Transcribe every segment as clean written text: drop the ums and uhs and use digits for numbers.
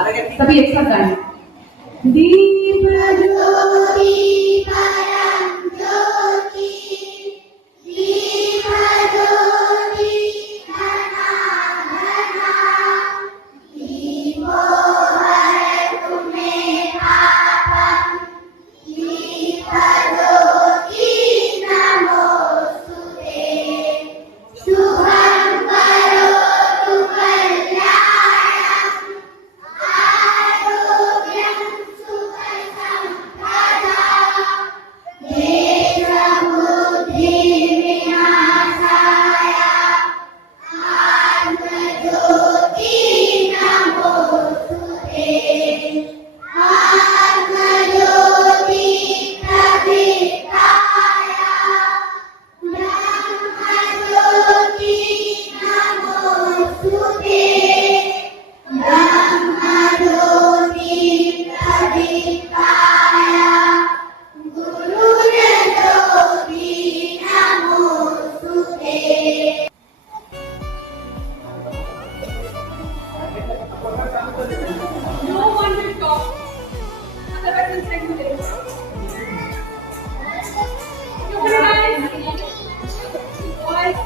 सभी एक साथ गाएं। दीप ज्योति परम ज्योति, दीप ज्योति घना घना, दीपो हरतु मे पापम्, दीप ज्योति नमोस्तुते, शुभं करोतु कल्याणम्, आरोग्यं सुखसम्पदाम्, देशबुद्धिविनाशाय आत्मज्योति नमोस्तुते, आत्मज्योति प्रदीप्ताय ब्रह्मज्योति नमोस्तुते, ब्रह्मज्योति प्रदीप्ताय गुरुज्योति नमोस्तुते। No one will talk. Otherwise, it's regulate. You guys. Boys.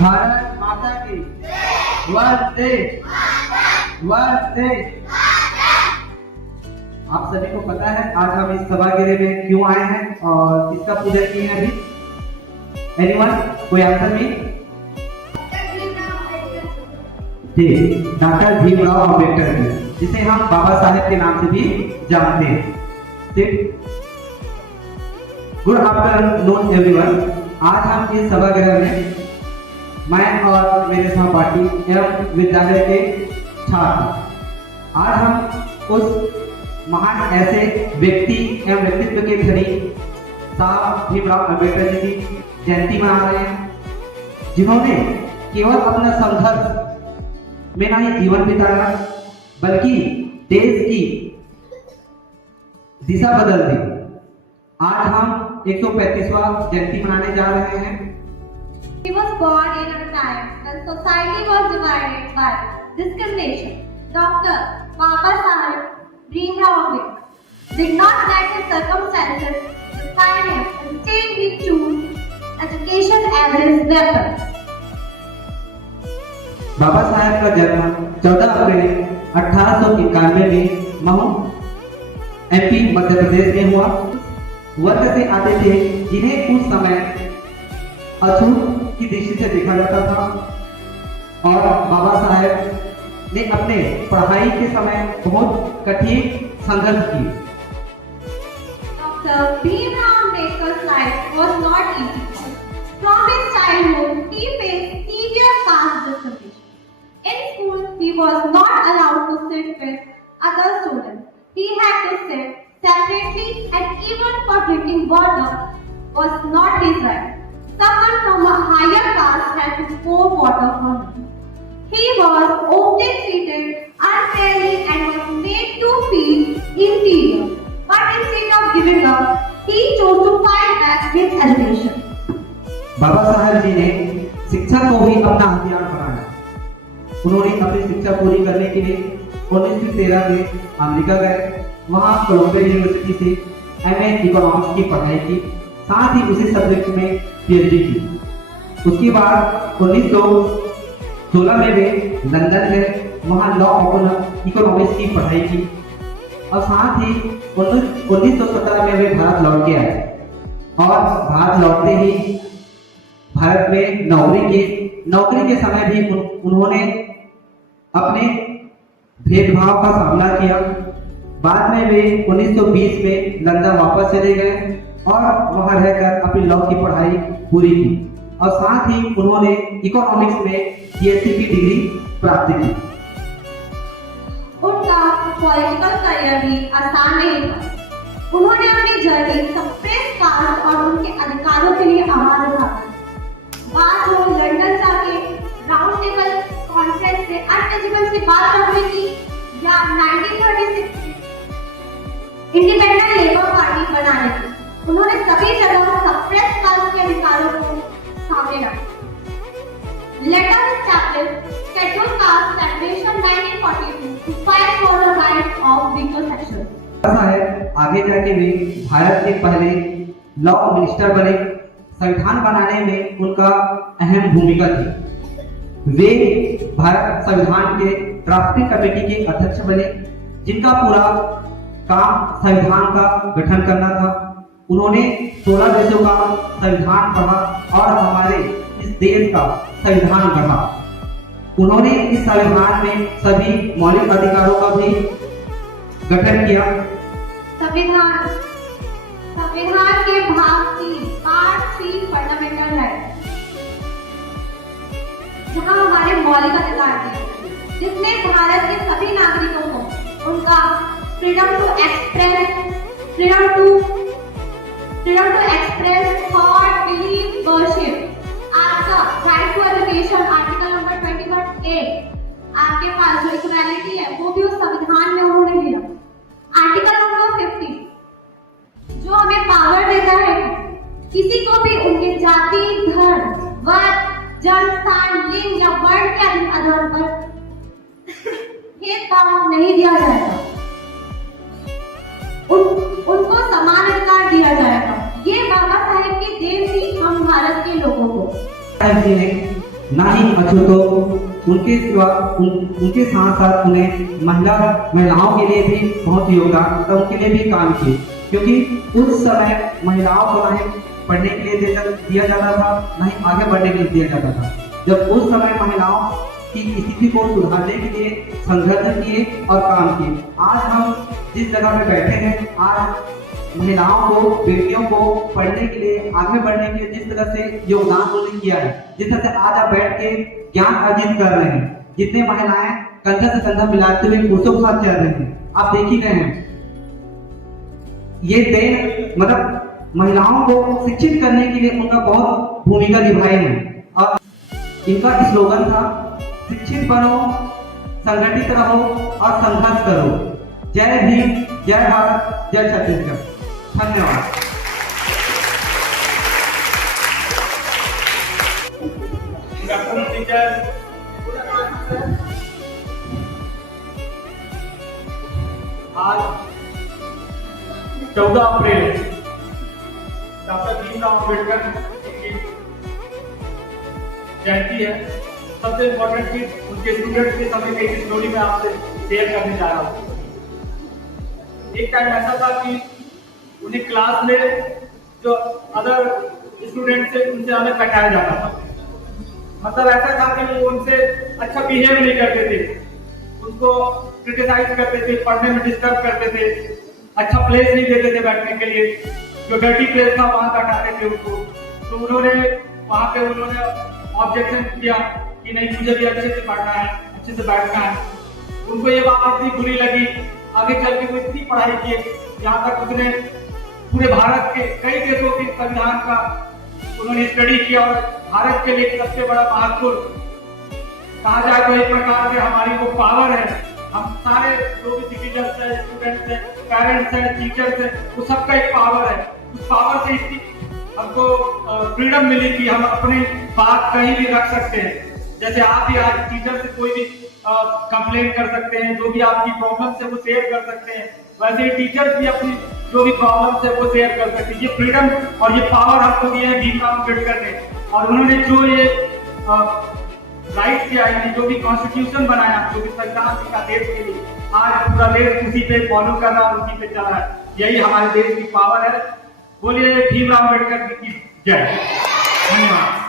Bharat माता की वंदे वंदे। आप सभी को पता है आज हम इस सभागृह में क्यों आए हैं और किसका पूजन किए हैं अभी? एनीवन? कोई आंसर नहीं? जी, डॉक्टर भीमराव अम्बेडकर जी, जिसे हम बाबा साहेब के नाम से भी जानते हैं। ठीक, गुड आफ्टरनून एवरीवन। आज हम इस सभागृह में मैं और मेरे सहपाठी एवं विद्यालय के छात्र आज हम उस महान ऐसे व्यक्ति एवं व्यक्तित्व के धनी साहब भीमराव अम्बेडकर जी की जयंती मना रहे हैं, जिन्होंने केवल अपना संघर्ष में ना ही जीवन बिताया बल्कि देश की दिशा बदल दी। आज हम 135वां जयंती मनाने जा रहे हैं। He was born in a time when society was divided by discrimination. Dr. Baba Saheb Bhimrao Ambedkar did not let his circumstances define him. Instead, he chose education as his weapon. Baba Saheb का जन्म 14 अप्रैल 1891 में Mhow MP Madhya Pradesh में हुआ। वर्ग से आते थे जिन्हें उस समय अछूत की दृष्टि से देखा जाता था और बाबा साहेब ने अपने पढ़ाई के समय बहुत कठिन संघर्ष की। Dr. Bhimrao Ambedkar's life was not easy. From his childhood, even for drinking water was not his right. Someone from a higher caste had to pour water for him. He was often treated unfairly and was made to feel inferior. But instead of giving up, he chose to fight back with education. बाबा साहब जी ने शिक्षा को भी अपना हथियार बनाया। उन्होंने अपनी शिक्षा पूरी करने के लिए 1913 में अमेरिका गए। वहाँ कोलंबिया यूनिवर्सिटी से एमए इकोनॉमिक्स की पढ़ाई की, साथ ही उसी सब्जेक्ट में पीएचडी की। उसके बाद 1916 में वे लंदन गए, वहाँ लॉ ऑफ इकोनॉमिक्स की पढ़ाई की और साथ ही 1917 में वे भारत लौट के आए और भारत लौटते ही भारत में नौकरी के समय भी उन्होंने अपने भेदभाव का सामना किया। बाद में वे 1920 में लंदन वापस चले गए और वहां रहकर अपनी लॉ की पढ़ाई पूरी की और साथ ही उन्होंने इकोनॉमिक्स में बीएससी की डिग्री प्राप्त की। उनका पॉलिटिकल करियर भी आसान नहीं था। उन्होंने अपनी जर्नी सप्रेस कास्ट और उनके अधिकारों के लिए आवाज उठाई। बात हो लंदन जाके राउंड टेबल कॉन्फ्रेंस से अनटचेबल्स की बात करने की या 1936 इंडिपेंडेंट लेबर पार्टी बनाने की, उन्होंने सभी जगह सप्रेस कास्ट के अधिकारों को सामने रखा। Letter established Scheduled Caste Federation 1942 to fight for the rights of weaker sections. आगे जाके वे भारत के पहले लॉ मिनिस्टर बने। संविधान बनाने में उनका अहम भूमिका थी। वे भारत संविधान के ड्राफ्टिंग कमेटी के अध्यक्ष बने, जिनका पूरा काम संविधान का गठन करना था। उन्होंने 16 देशों का संविधान पढ़ा और हमारे इस देश का संविधान गढ़ा। उन्होंने इस संविधान में सभी मौलिक अधिकारों का भी गठन किया। संविधान के भाग 3 पार्ट 3 फंडामेंटल राइट, जहां हमारे मौलिक अधिकार थे, जिसमें भारत के सभी नागरिकों को उनका freedom to express thought, believe, worship, आपका right to education article number 21A, आपके पास जो इक्वालिटी है वो भी उस संविधान में उन्होंने लिया। आर्टिकल नंबर 50 जो हमें पावर देता है किसी को भी उनके जाति, धर्म, वर्ग, जन्म स्थान, लिंग या वर्ण के आधार पर भेदभाव नहीं दिया जाएगा। उनको समान अधिकार दिया जाएगा। ये बाबा साहेब की देन थी हम भारत के लोगों को। ना ही अछूतो उनके साथ साथ उन्हें महिलाओं के लिए भी बहुत योगदान और उनके लिए भी काम किए, क्योंकि उस समय महिलाओं को ना ही पढ़ने के लिए दिया जाता था, ना ही आगे बढ़ने के लिए दिया जाता था। जब उस समय महिलाओं की स्थिति को सुधारने के लिए संघर्ष किए और काम किए। आज हम जिस जगह पे बैठे हैं, आज महिलाओं को, बेटियों को पढ़ने के लिए, आगे बढ़ने के लिए जिस तरह से योगदान उन्होंने किया है, जिस तरह से आज आप बैठ के ज्ञान अर्जित कर रहे हैं, जितने महिलाएं कंधा से कंधा मिलाते हुए पुरुषों के साथ चल रहे हैं, आप देख ही रहे हैं। ये देन मतलब महिलाओं को शिक्षित करने के लिए उनका बहुत भूमिका निभाई है और इनका स्लोगन था, शिक्षित बनो, संगठित रहो और संघर्ष करो। जय भीम, जय भारत, जय छत्तीसगढ़। धन्यवाद। आज 14 अप्रैल डॉक्टर भीमराव अम्बेडकर की जयंती है। सबसे इम्पोर्टेंट चीज उनके स्टूडेंट्स के समय की स्टोरी में आपसे शेयर करने जा रहा हूँ। एक टाइम ऐसा था कि उन्हें क्लास में जो अदर स्टूडेंट से उनसे हमें कटाया जाता था। मतलब ऐसा था कि वो उनसे अच्छा बिहेव नहीं करते थे, उनको क्रिटिसाइज करते थे, पढ़ने में डिस्टर्ब करते थे, अच्छा प्लेस नहीं देते थे बैठने के लिए, जो डर्टी प्लेस था वहां कटाते थे उनको। तो उन्होंने वहां पे ऑब्जेक्शन किया कि नहीं, मुझे भी अच्छे से पढ़ना है, अच्छे से बैठना है। उनको ये बात इतनी बुरी लगी, आगे चल के वो इतनी पढ़ाई किए, यहाँ तक उसने पूरे भारत के कई देशों के संविधान का उन्होंने स्टडी किया और भारत के लिए सबसे बड़ा महत्वपूर्ण कहा जाए तो एक प्रकार से हमारी वो पावर है। हम सारे जो भी सिटीजन्स है, स्टूडेंट्स है, पेरेंट्स है, टीचर्स है, वो सबका एक पावर है। उस पावर से इतनी हमको फ्रीडम मिली कि हम अपनी बात कहीं भी रख सकते हैं। जैसे आप भी आज टीचर से कोई भी कंप्लेंट कर सकते हैं, जो भी आपकी प्रॉब्लम्स है वो शेयर कर सकते हैं, वैसे ही टीचर्स भी अपनी जो भी प्रॉब्लम्स है वो शेयर कर सकते हैं। ये फ्रीडम और ये पावर हमको दिए है भीमराव अम्बेडकर ने, और उन्होंने जो ये राइट किया है, जो भी कॉन्स्टिट्यूशन बनाया, जो भी संविधान का देश के लिए, आज पूरा देश उसी पे फॉलो कर रहा है और उसी पे चल रहा है। यही हमारे देश की पावर है। बोलिए भीमराव अम्बेडकर की जय। धन्यवाद।